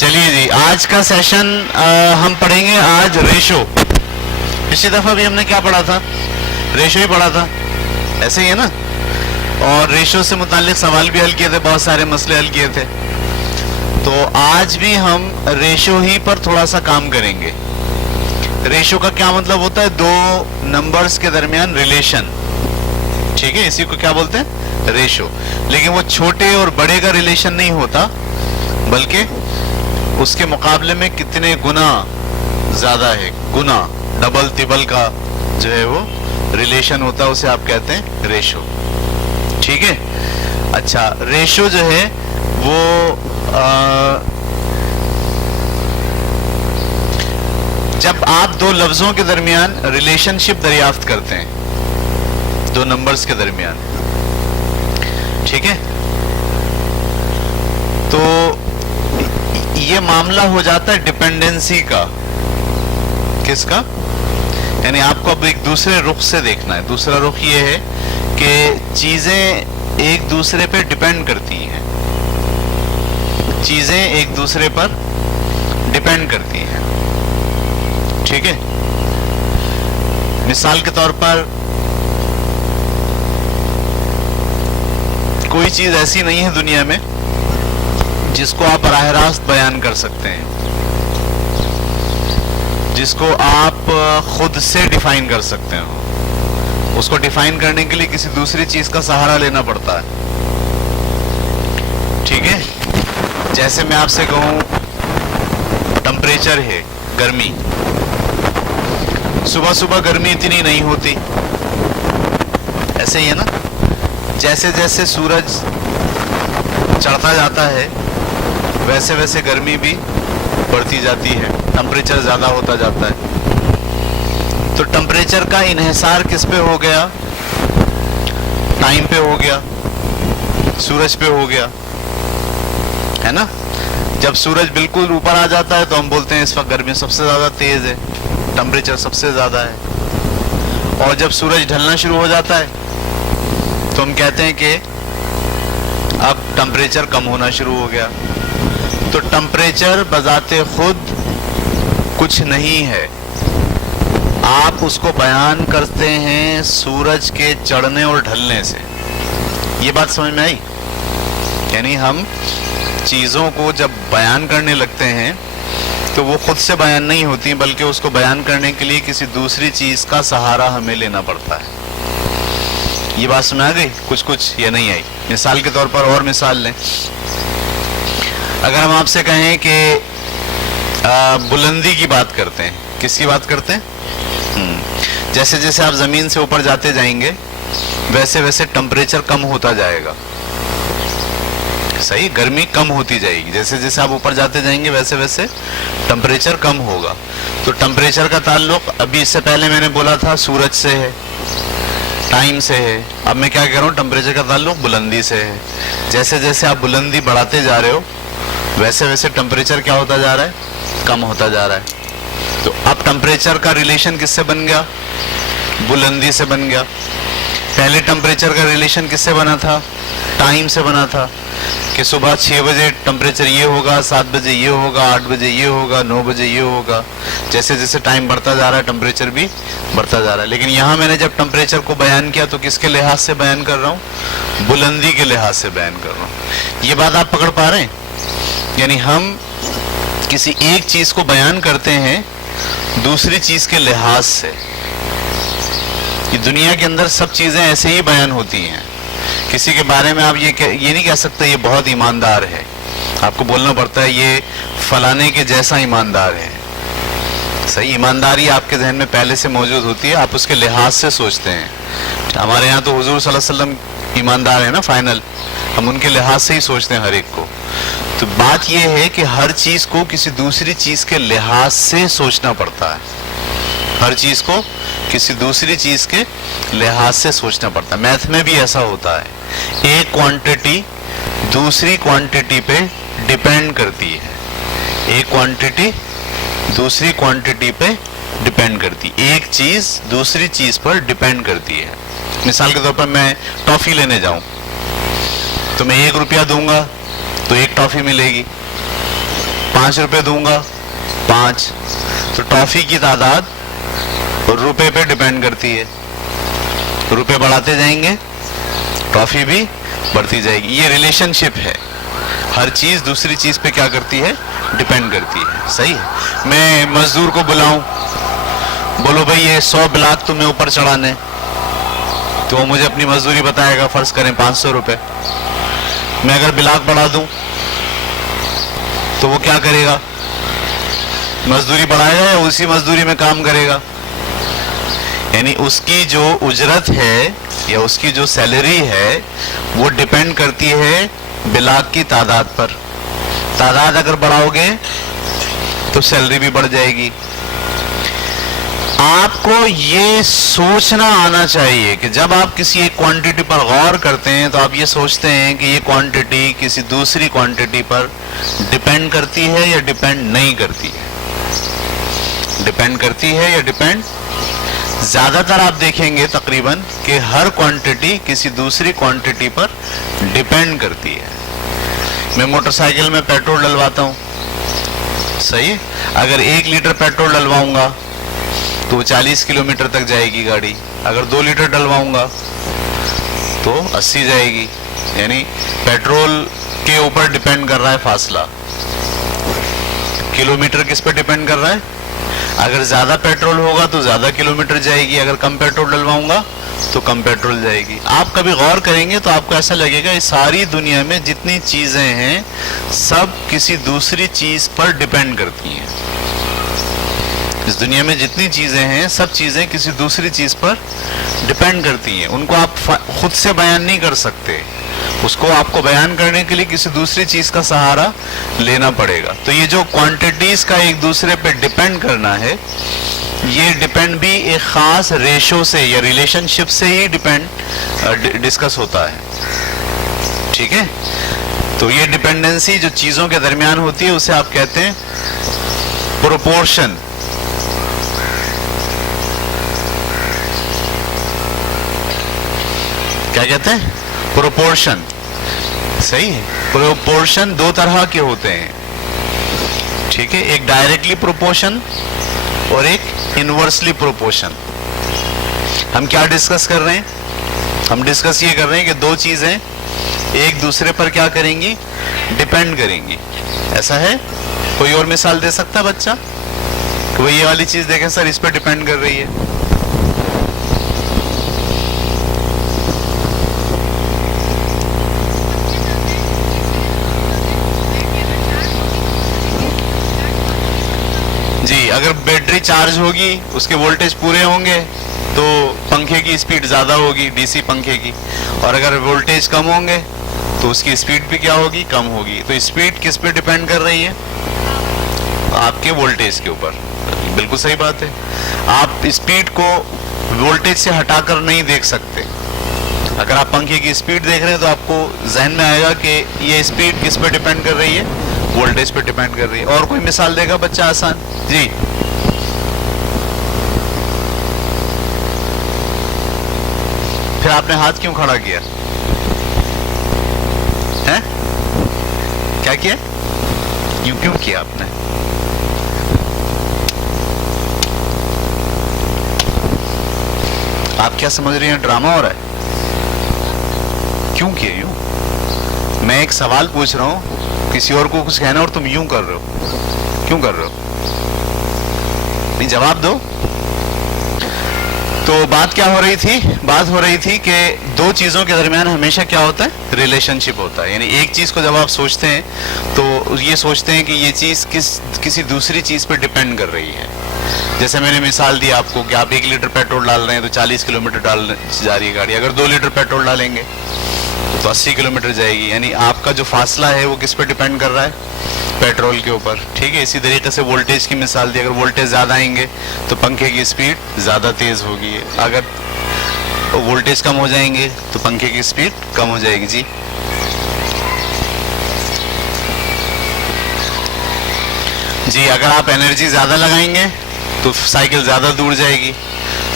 चलिए जी, आज का सेशन हम पढ़ेंगे आज रेशो। पिछली दफा भी हमने क्या पढ़ा था? रेशो ही पढ़ा था, ऐसे ही है ना। और रेशो से मुताल्लिक सवाल भी हल किए थे, बहुत सारे मसले हल किए थे। तो आज भी हम रेशो ही पर थोड़ा सा काम करेंगे। रेशो का क्या मतलब होता है? दो नंबर्स के दरमियान रिलेशन, ठीक है, इसी को क्या बोलते हैं? रेशो। लेकिन वो छोटे और बड़े का रिलेशन नहीं होता, बल्कि उसके मुकाबले में कितने गुना ज्यादा है, गुना डबल तिबल का जो है वो रिलेशन होता है, उसे आप कहते हैं रेशो। ठीक है। अच्छा, रेशो जो है वो जब आप दो लफ्जों के दरमियान रिलेशनशिप दरियाफ्त करते हैं, दो नंबर्स के दरमियान, ठीक है, तो ये मामला हो जाता है डिपेंडेंसी का। किसका? यानी आपको अब एक दूसरे रुख से देखना है। दूसरा रुख ये है कि चीजें एक दूसरे पर डिपेंड करती हैं, चीजें एक दूसरे पर डिपेंड करती हैं, ठीक है। मिसाल के तौर पर कोई चीज ऐसी नहीं है दुनिया में जिसको आप बराह रास्त बयान कर सकते हैं, जिसको आप खुद से डिफाइन कर सकते हो। उसको डिफाइन करने के लिए किसी दूसरी चीज का सहारा लेना पड़ता है, ठीक है। जैसे मैं आपसे कहूं टेम्परेचर है, गर्मी, सुबह सुबह गर्मी इतनी नहीं होती, ऐसे ही है ना। जैसे जैसे सूरज चढ़ता जाता है वैसे वैसे गर्मी भी बढ़ती जाती है, टेम्परेचर ज्यादा होता जाता है। तो टेम्परेचर का इन्हिसार किस पे हो गया? टाइम पे हो गया, सूरज पे हो गया, है ना। जब सूरज बिल्कुल ऊपर आ जाता है तो हम बोलते हैं इस वक्त गर्मी सबसे ज्यादा तेज है, टेम्परेचर सबसे ज्यादा है। और जब सूरज ढलना शुरू हो जाता है तो हम कहते हैं कि अब टेम्परेचर कम होना शुरू हो गया। तो टेम्परेचर बजाते खुद कुछ नहीं है, आप उसको बयान करते हैं सूरज के चढ़ने और ढलने से। ये बात समझ में आई? यानी हम चीजों को जब बयान करने लगते हैं तो वो खुद से बयान नहीं होती, बल्कि उसको बयान करने के लिए किसी दूसरी चीज का सहारा हमें लेना पड़ता है। ये बात समझ आ गई? कुछ कुछ या नहीं आई? मिसाल के तौर पर और मिसाल लें। अगर हम आपसे कहें कि बुलंदी की बात करते हैं, किसकी बात करते हैं? जैसे जैसे आप जमीन से ऊपर जाते जाएंगे वैसे वैसे टेम्परेचर कम होता जाएगा, सही, गर्मी कम होती जाएगी। जैसे जैसे आप ऊपर जाते जाएंगे वैसे वैसे टेम्परेचर कम होगा। तो टेम्परेचर का ताल्लुक अभी इससे पहले मैंने बोला था सूरज से है, टाइम से है। अब मैं क्या कह रहा हूँ? टेम्परेचर का ताल्लुक बुलंदी से है। जैसे जैसे आप बुलंदी बढ़ाते जा रहे हो वैसे वैसे टेम्परेचर क्या होता जा रहा है? कम होता जा रहा है। तो अब टेम्परेचर का रिलेशन किससे बन गया? बुलंदी से बन गया। पहले टेम्परेचर का रिलेशन किससे बना था? टाइम से बना था कि सुबह 6 बजे टेम्परेचर ये होगा, 7 बजे ये होगा, 8 बजे ये होगा, 9 बजे ये होगा। जैसे जैसे टाइम बढ़ता जा रहा है टेम्परेचर भी बढ़ता जा रहा है। लेकिन यहाँ मैंने जब टेम्परेचर को बयान किया तो किसके लिहाज से बयान कर रहा हूँ? बुलंदी के लिहाज से बयान कर रहा हूँ। ये बात आप पकड़ पा रहे हैं? यानी हम किसी एक चीज को बयान करते हैं दूसरी चीज के लिहाज से। ये दुनिया के अंदर सब चीजें ऐसे ही बयान होती हैं। किसी के बारे में आप ये नहीं कह सकते ये बहुत ईमानदार है, आपको बोलना पड़ता है ये फलाने के जैसा ईमानदार है। सही, ईमानदारी आपके जहन में पहले से मौजूद होती है, आप उसके लिहाज से सोचते हैं। हमारे यहाँ तो हुजूर सल्लल्लाहु अलैहि वसल्लम ईमानदार है ना, फाइनल, हम उनके लिहाज से ही सोचते हैं हर एक को। तो बात यह है कि हर चीज को किसी दूसरी चीज के लिहाज से सोचना पड़ता है, हर चीज को किसी दूसरी चीज के लिहाज से सोचना पड़ता है। मैथ में भी ऐसा होता है, एक क्वांटिटी दूसरी क्वांटिटी पे डिपेंड करती है, एक क्वांटिटी दूसरी क्वांटिटी पे डिपेंड करती है, एक चीज दूसरी चीज पर डिपेंड करती है। मिसाल के तौर पर मैं टॉफी लेने जाऊं तो मैं 1 रुपया दूंगा तो 1 टॉफी मिलेगी, 5 रुपए दूंगा 5। तो टॉफी की तादाद रुपए पे डिपेंड करती है, रुपए बढ़ाते जाएंगे टॉफी भी बढ़ती जाएगी। ये रिलेशनशिप है, हर चीज दूसरी चीज पे क्या करती है, डिपेंड करती है। सही है। मैं मजदूर को बुलाऊं, बोलो भाई ये 100 ब्लॉक तुम्हें ऊपर चढ़ाने, तो वो मुझे अपनी मजदूरी बताएगा, फर्ज करें 500 रुपए। मैं अगर ब्लॉक बढ़ा दूं तो वो क्या करेगा, मजदूरी बढ़ाएगा या उसी मजदूरी में काम करेगा? यानी उसकी जो उजरत है या उसकी जो सैलरी है वो डिपेंड करती है ब्लॉक की तादाद पर। तादाद अगर बढ़ाओगे तो सैलरी भी बढ़ जाएगी। आपको ये सोचना आना चाहिए कि जब आप किसी एक क्वांटिटी पर गौर करते हैं तो आप ये सोचते हैं कि ये क्वांटिटी किसी दूसरी क्वांटिटी पर डिपेंड करती है या डिपेंड नहीं करती है, डिपेंड करती है या डिपेंड। ज्यादातर आप देखेंगे तकरीबन कि हर क्वांटिटी किसी दूसरी क्वांटिटी पर डिपेंड करती है। मैं मोटरसाइकिल में पेट्रोल डलवाता हूं, सही, अगर 1 लीटर पेट्रोल डलवाऊंगा तो 40 किलोमीटर तक जाएगी गाड़ी, अगर 2 लीटर डलवाऊंगा तो 80 जाएगी। यानी पेट्रोल के ऊपर डिपेंड कर रहा है फासला, किलोमीटर किस पे डिपेंड कर रहा है? अगर ज्यादा पेट्रोल होगा तो ज्यादा किलोमीटर जाएगी, अगर कम पेट्रोल डलवाऊंगा तो कम पेट्रोल जाएगी। आप कभी गौर करेंगे तो आपको ऐसा लगेगा इस सारी दुनिया में जितनी चीजें हैं सब किसी दूसरी चीज पर डिपेंड करती हैं। इस दुनिया में जितनी चीजें हैं सब चीजें किसी दूसरी चीज पर डिपेंड करती हैं। उनको आप खुद से बयान नहीं कर सकते, उसको आपको बयान करने के लिए किसी दूसरी चीज का सहारा लेना पड़ेगा। तो ये जो क्वांटिटीज का एक दूसरे पे डिपेंड करना है, ये डिपेंड भी एक खास रेशो से या रिलेशनशिप से ही डिस्कस होता है। ठीक है, तो ये डिपेंडेंसी जो चीजों के दरमियान होती है उसे आप कहते हैं प्रोपोर्शन। क्या कहते हैं? प्रोपोर्शन। सही है। प्रोपोर्शन 2 तरह के होते हैं, ठीक है, एक डायरेक्टली प्रोपोर्शन और एक इनवर्सली प्रोपोर्शन। हम क्या डिस्कस कर रहे हैं? हम डिस्कस ये कर रहे हैं कि 2 चीजें एक दूसरे पर क्या करेंगी, डिपेंड करेंगी। ऐसा है? कोई और मिसाल दे सकता है बच्चा कि वो ये वाली चीज देखें सर इस पर डिपेंड कर रही है? अगर बैटरी चार्ज होगी, उसके वोल्टेज पूरे होंगे तो पंखे की स्पीड ज्यादा होगी, डीसी पंखे की, और अगर वोल्टेज कम होंगे तो उसकी स्पीड भी क्या होगी, कम होगी। तो स्पीड किस पे डिपेंड कर रही है? आपके वोल्टेज के ऊपर। बिल्कुल सही बात है। आप स्पीड को वोल्टेज से हटाकर नहीं देख सकते। अगर आप पंखे की स्पीड देख रहे हैं तो आपको जहन में आएगा कि ये स्पीड किस पे डिपेंड कर रही है, वोल्टेज पे डिपेंड कर रही है। और कोई मिसाल देगा बच्चा आसान? जी, फिर आपने हाथ क्यों खड़ा किया है? क्या किया? क्यों किया आपने? आप क्या समझ रही हैं ड्रामा हो रहा है? क्यों किया यूं? मैं एक सवाल पूछ रहा हूं, किसी और को कुछ कहना और तुम यूं कर रहे हो, क्यों कर रहे हो? नहीं, जवाब दो। तो बात क्या हो रही थी? बात हो रही थी कि 2 चीजों के दरमियान हमेशा क्या होता है, रिलेशनशिप होता है। यानी एक चीज को जब आप सोचते हैं तो ये सोचते हैं कि ये चीज किसी दूसरी चीज पर डिपेंड कर रही है। जैसे मैंने मिसाल दी आपको कि आप 1 लीटर पेट्रोल डाल रहे हैं तो 40 किलोमीटर डाल जा रही है गाड़ी, अगर 2 लीटर पेट्रोल डालेंगे तो 80 किलोमीटर जाएगी। यानी आपका जो फासला है वो किस पे डिपेंड कर रहा है, पेट्रोल के ऊपर। ठीक है, इसी तरीके से वोल्टेज की मिसाल दी, अगर वोल्टेज ज्यादा आएंगे तो पंखे की स्पीड ज्यादा तेज होगी, अगर वोल्टेज कम हो जाएंगे तो पंखे की स्पीड कम हो जाएगी। जी जी, अगर आप एनर्जी ज्यादा लगाएंगे तो साइकिल ज्यादा दूर जाएगी,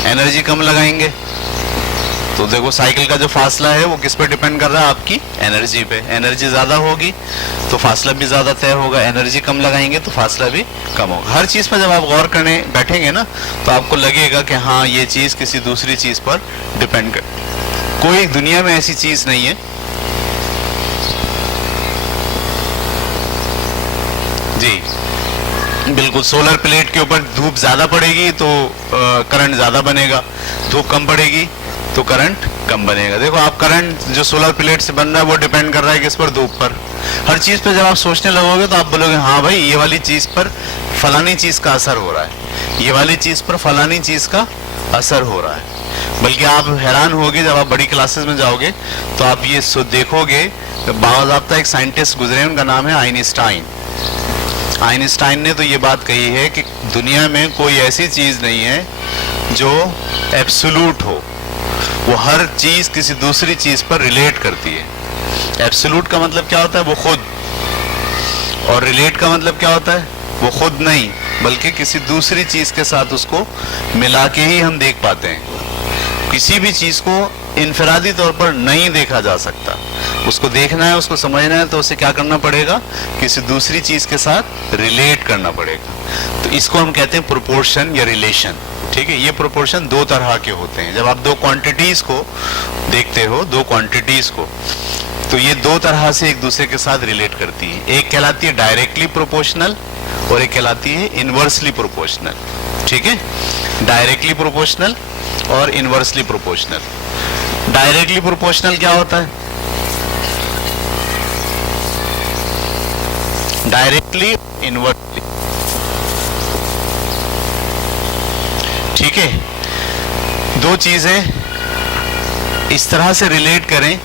एनर्जी कम लगाएंगे तो देखो साइकिल का जो फासला है वो किस पे डिपेंड कर रहा है, आपकी एनर्जी पे। एनर्जी ज्यादा होगी तो फासला भी ज्यादा तय होगा, एनर्जी कम लगाएंगे तो फासला भी कम होगा। हर चीज पर जब आप गौर करने बैठेंगे ना तो आपको लगेगा कि हाँ ये चीज किसी दूसरी चीज पर डिपेंड कर, कोई दुनिया में ऐसी चीज नहीं है जी। बिल्कुल, सोलर प्लेट के ऊपर धूप ज्यादा पड़ेगी तो करंट ज्यादा बनेगा, धूप कम पड़ेगी तो करंट कम बनेगा। देखो आप करंट जो सोलर प्लेट से बन रहा है वो डिपेंड कर रहा है किस पर, धूप पर। हर चीज पे जब आप सोचने लगोगे तो आप बोलोगे हाँ भाई ये वाली चीज पर फलानी चीज का असर हो रहा है, ये वाली चीज पर फलानी चीज का असर हो रहा है। बल्कि आप हैरान होगे जब आप बड़ी क्लासेस में जाओगे तो आप ये देखोगे, बाज़ाब्ता एक साइंटिस्ट गुजरे, उनका नाम है आइंस्टाइन। आइंस्टाइन ने तो ये बात कही है कि दुनिया में कोई ऐसी चीज नहीं है जो एब्सोल्यूट हो, वो हर चीज किसी दूसरी चीज पर रिलेट करती है। एब्सोल्यूट का मतलब क्या होता है, वो खुद, और रिलेट का मतलब क्या होता है, वो खुद नहीं बल्कि किसी दूसरी चीज के साथ उसको मिला के ही हम देख पाते हैं। किसी भी चीज को इनफरादी तौर पर नहीं देखा जा सकता, उसको देखना है, उसको समझना है तो उसे क्या करना पड़ेगा, किसी दूसरी चीज के साथ रिलेट करना पड़ेगा। तो इसको हम कहते हैं प्रोपोर्शन या रिलेशन। ठीक है, ये प्रोपोर्शन दो तरह के होते हैं। जब आप दो क्वांटिटीज को देखते हो, दो क्वांटिटीज को, तो ये दो तरह से एक दूसरे के साथ रिलेट करती है। एक कहलाती है डायरेक्टली प्रोपोर्शनल और एक कहलाती है इनवर्सली प्रोपोर्शनल। ठीक है, डायरेक्टली प्रोपोर्शनल और इनवर्सली प्रोपोर्शनल। डायरेक्टली प्रोपोर्शनल क्या होता है, डायरेक्टली इनवर्सली। ठीक है, दो चीजें इस तरह से रिलेट करें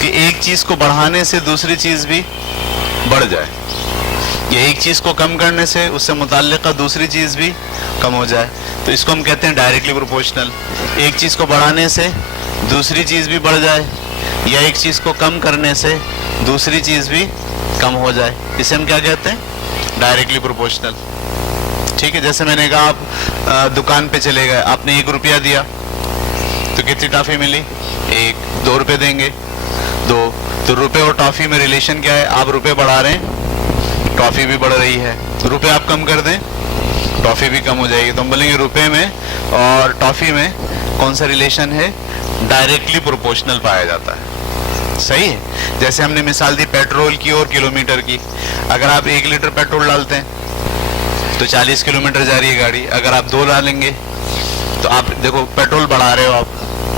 कि एक चीज को बढ़ाने से दूसरी चीज भी बढ़ जाए, या एक चीज को कम करने से उससे मुताल्लिका दूसरी चीज भी कम हो जाए, तो इसको हम कहते हैं डायरेक्टली प्रोपोर्शनल। एक चीज को बढ़ाने से दूसरी चीज भी बढ़ जाए, या एक चीज को कम करने से दूसरी चीज भी कम हो जाए, इसे हम क्या कहते हैं, डायरेक्टली प्रोपोर्शनल। ठीक है, जैसे मैंने कहा आप दुकान पे चले गए, आपने 1 रुपया दिया तो कितनी टॉफी मिली, 1। 2 रुपए देंगे, 2। तो रुपए और टॉफी में रिलेशन क्या है, आप रुपए बढ़ा रहे हैं, टॉफी भी बढ़ रही है। रुपए आप कम कर दें, टॉफी भी कम हो जाएगी। तो हम बोलेंगे रुपए में और टॉफी में कौन सा रिलेशन है, डायरेक्टली प्रोपोर्शनल पाया जाता है। सही है, जैसे हमने मिसाल दी पेट्रोल की और किलोमीटर की। अगर आप 1 लीटर पेट्रोल डालते हैं तो 40 किलोमीटर जा रही है गाड़ी। अगर आप 2 डालेंगे तो आप देखो पेट्रोल बढ़ा रहे हो, आप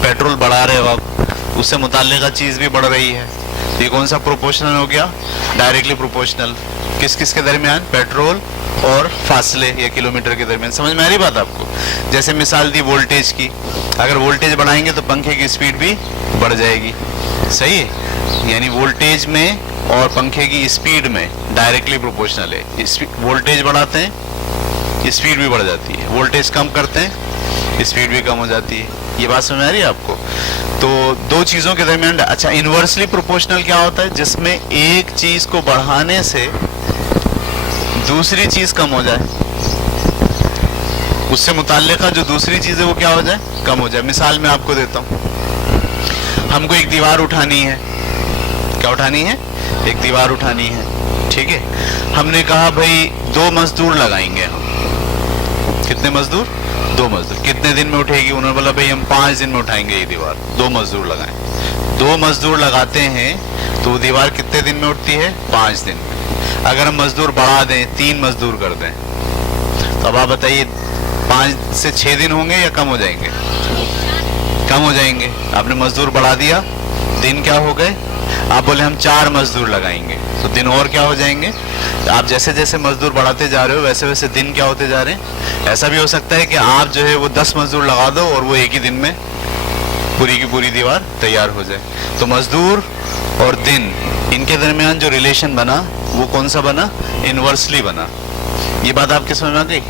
पेट्रोल बढ़ा रहे हो, आप उससे मुताल्लिका चीज भी बढ़ रही है। तो ये कौन सा प्रोपोर्शनल हो गया, डायरेक्टली प्रोपोर्शनल। किस किस के दरमियान, पेट्रोल और फासले या किलोमीटर के दरमियान। समझ में आ रही बात आपको। जैसे मिसाल दी वोल्टेज की, अगर वोल्टेज बढ़ाएंगे तो पंखे की स्पीड भी बढ़ जाएगी। सही है, यानी वोल्टेज में और पंखे की स्पीड में डायरेक्टली प्रोपोर्शनल है। वोल्टेज बढ़ाते हैं स्पीड भी बढ़ जाती है, वोल्टेज कम करते हैं स्पीड भी कम हो जाती है। ये बात समझ में आ रही है आपको। तो दो चीजों के दरमियान। अच्छा, इनवर्सली प्रोपोर्शनल क्या होता है, जिसमें एक चीज को बढ़ाने से दूसरी चीज कम हो जाए, उससे मुताल्लिका जो दूसरी चीज है वो क्या हो जाए, कम हो जाए। मिसाल मैं आपको देता हूं, हमको एक दीवार उठानी है। क्या उठानी है, एक दीवार उठानी है। ठीक है, हमने कहा भाई 2 मजदूर लगाएंगे हम। कितने मजदूर, 2 मजदूर। कितने दिन में उठेगी, उन्होंने बोला भाई हम 5 दिन में उठाएंगे ये दीवार। 2 मजदूर लगाएं। 2 मजदूर लगाते हैं तो वो दीवार कितने दिन में उठती है, 5 दिन में। अगर हम मजदूर बढ़ा दें, 3 मजदूर कर दें, तो अब आप बताइए 5 से 6 दिन होंगे या कम हो जाएंगे, कम हो जाएंगे। आपने मजदूर बढ़ा दिया, दिन क्या हो गए, आप बोले हम 4 मजदूर लगाएंगे तो दिन और क्या हो जाएंगे। आप जैसे जैसे मजदूर बढ़ाते जा रहे हो वैसे वैसे दिन क्या होते जा रहे हैं। ऐसा भी हो सकता है कि आप जो है वो 10 मजदूर लगा दो और वो एक ही दिन में पूरी की पूरी दीवार तैयार हो जाए। तो मजदूर और दिन, इनके दरमियान जो रिलेशन बना वो कौन सा बना, इनवर्सली बना। ये बात आपके समझ में आ गई,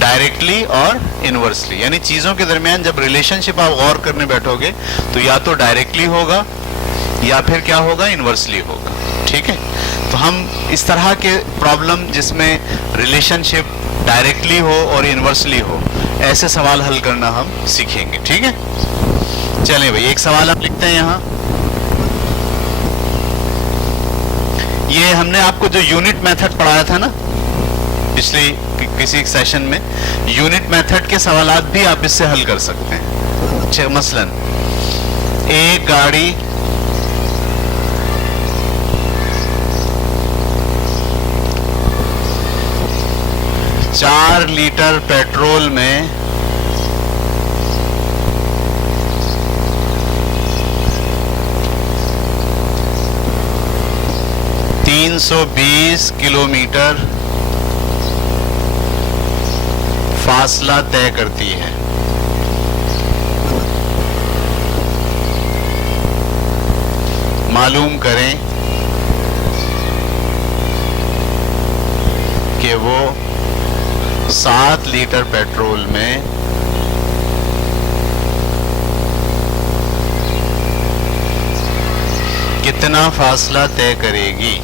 डायरेक्टली और इनवर्सली। यानी चीजों के दरमियान जब रिलेशनशिप आप गौर करने बैठोगे तो या तो डायरेक्टली होगा या फिर क्या होगा, इनवर्सली होगा। ठीक है, तो हम इस तरह के प्रॉब्लम जिसमें रिलेशनशिप डायरेक्टली हो और इनवर्सली हो, ऐसे सवाल हल करना हम सीखेंगे। ठीक है, चलें भाई, एक सवाल आप लिखते हैं यहाँ। ये हमने आपको जो यूनिट मेथड पढ़ाया था ना पिछले किसी सेशन में, यूनिट मेथड के सवालात भी आप इससे हल कर सकते हैं। अच्छा, मसलन एक गाड़ी चार लीटर पेट्रोल में 320 किलोमीटर फासला तय करती है। मालूम करें कि वो 7 लीटर पेट्रोल में कितना फासला तय करेगी।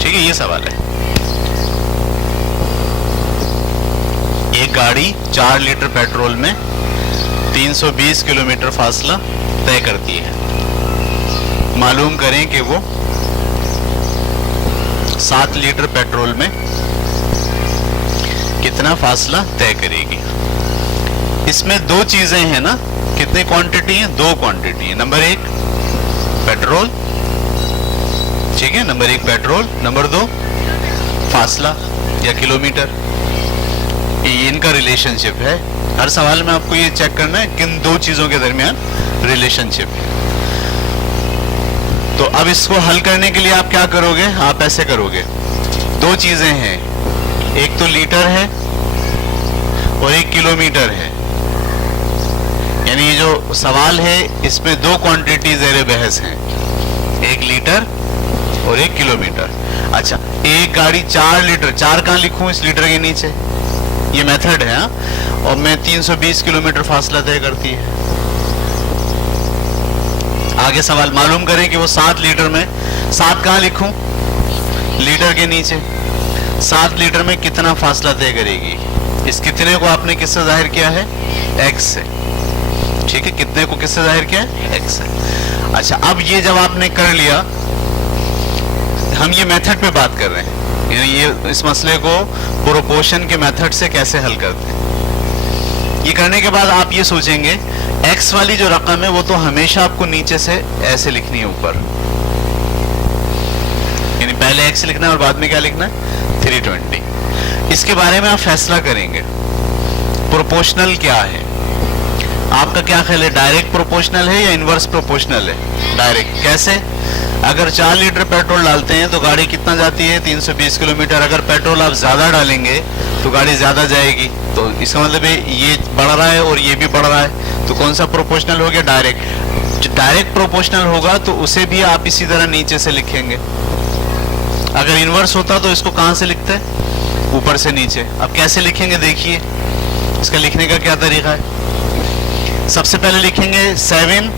ठीक है, ये सवाल है। एक गाड़ी 4 लीटर पेट्रोल में 320 किलोमीटर फासला तय करती है। मालूम करें कि वो 7 लीटर पेट्रोल में कितना फासला तय करेगी। इसमें दो चीजें हैं ना, कितने क्वांटिटी है? 2 क्वांटिटी है। नंबर 1 पेट्रोल, ठीक है, नंबर 1 पेट्रोल, नंबर 2 फासला या किलोमीटर। ये इनका रिलेशनशिप है। हर सवाल में आपको ये चेक करना है किन 2 चीजों के दरमियान रिलेशनशिप है। तो अब इसको हल करने के लिए आप क्या करोगे? आप ऐसे करोगे, 2 चीजें हैं, एक तो लीटर है और एक किलोमीटर है। यानी ये जो सवाल है इसमें 2 क्वांटिटी ज़ेरे बहस हैं, एक लीटर और एक किलोमीटर। अच्छा, एक गाड़ी 4 लीटर, 4 कहां लिखूं इस लीटर के नीचे? ये मेथड है, हाँ? और मैं 320 किलोमीटर फासला तय करती है। आगे सवाल, मालूम करें कि वो 7 लीटर में, 7 कहां लिखूं? लीटर के नीचे। 7 लीटर में कितना फासला तय करेगी? इस कितने को आपने किससे जाहिर किया है? x से। ठीक है, कितने को किससे जाहिर किया है? x से। अच्छा, अब ये जब आपने कर लिया, हम ये मेथड पे बात कर रहे हैं, यानी ये इस मसले को प्रोपोर्शन के मेथड से कैसे हल करते हैं। ये करने के बाद आप ये सोचेंगे x वाली जो रकम है वो तो हमेशा आपको नीचे से ऐसे लिखनी है ऊपर, यानी पहले x लिखना है और बाद में क्या लिखना है? 320। इसके बारे में आप फैसला करेंगे प्रोपोर्शनल क्या है। आपका क्या ख्याल है, डायरेक्ट प्रोपोर्शनल है या इनवर्स प्रोपोर्शनल है? डायरेक्ट। कैसे? अगर 4 लीटर पेट्रोल डालते हैं तो गाड़ी कितना जाती है? 320 किलोमीटर। अगर पेट्रोल आप ज्यादा डालेंगे तो गाड़ी ज्यादा जाएगी, तो इसका मतलब है ये बढ़ रहा है और ये भी बढ़ रहा है, तो कौन सा प्रोपोर्शनल हो गया? डायरेक्ट। जो डायरेक्ट प्रोपोर्शनल होगा तो उसे भी आप इसी तरह नीचे से लिखेंगे। अगर इनवर्स होता तो इसको कहां से लिखते हैं? ऊपर से नीचे। अब कैसे लिखेंगे देखिए, इसका लिखने का क्या तरीका है। सबसे पहले लिखेंगे 7/4,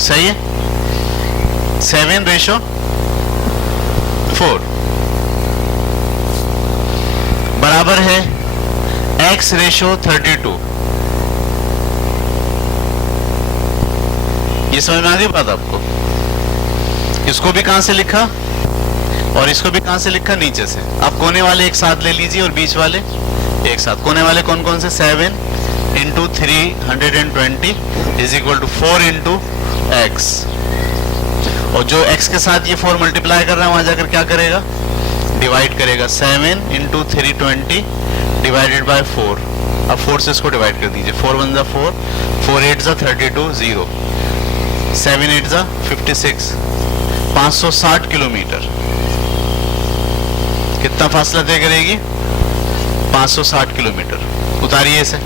सही है? 7/4 बराबर है x/32। ये समझ में आ गई बात आपको? इसको भी कहां से लिखा और इसको भी कहां से लिखा? नीचे से। आप कोने वाले एक साथ ले लीजिए और बीच वाले एक साथ। कोने वाले कौन कौन से? 7 × 320 = 4 × x। और जो x के साथ ये 4 मल्टीप्लाई कर रहा है वहां जाकर क्या करेगा? डिवाइड करेगा। 7 × 320 / 4। अब 4 से इसको डिवाइड कर दीजिए। 4 1 = 4, 4 8 = 32, 0, 7 8 = 56, 560 किलोमीटर। कितना फासला तय करेगी? 560 किलोमीटर। उतारिए इसे।